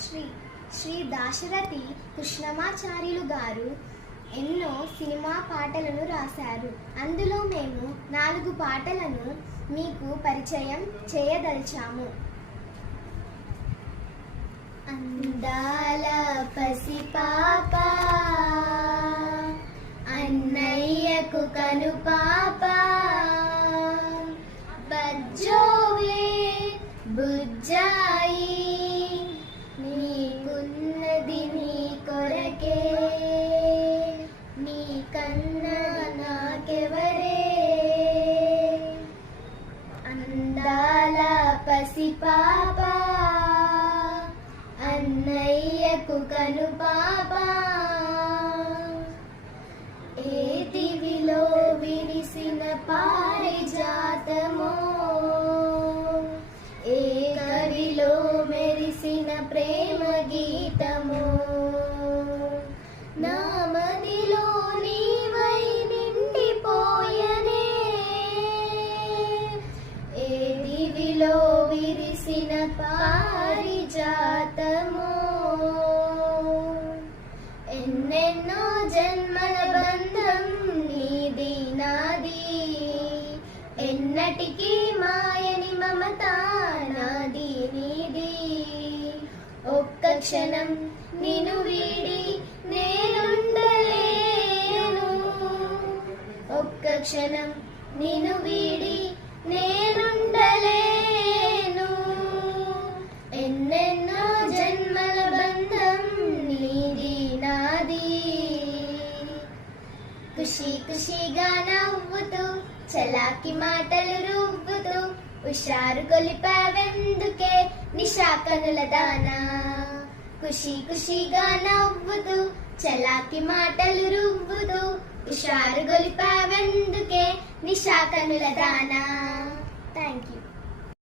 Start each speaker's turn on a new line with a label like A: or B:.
A: శ్రీ శ్రీ దాశరథి కృష్ణమాచార్యులు గారు ఎన్నో సినిమా పాటలను రాశారు. అందులో మేము నాలుగు పాటలను మీకు పరిచయం చేయదలిచాము. అందాల పసిపాప అన్నయ్యకు కనుపాప బజ్జోవే బుజ్జాయి నీకున్నది నీ కొరకే. నీ కన్నా నాకెవరే? అందాల పసిపాప అన్నయ్యకు కనుపాప ఏ దివిలో విరిసిన పారిజాతమో ప్రేమ గీతము. నా మదిలో నీవై నిండిపోయనే. ఏ దివిలో విరిసిన పారిజాతమో. ఎన్నెన్నో జన్మల బంధం నీది నాది. ఎన్నటికీ క్షణం నిను వీడి నేనుండలేను. ఒక్క క్షణం నిను వీడి నేనుండలేను. ఎన్నెన్నో జన్మల బంధం నీది నాది. ఖుషి ఖుషిగా నవ్వుతూ చలాకి మాటలు రువ్వుతూ హుషారు గొలిపావెందుకే నిషా కనుల దానా. ఖుషి ఖుషిగా నవ్వుతూ చలాకి మాటలు రువ్వుతూ హుషారు గొలిపావెందుకే నిషా కనుల దానా. Thank you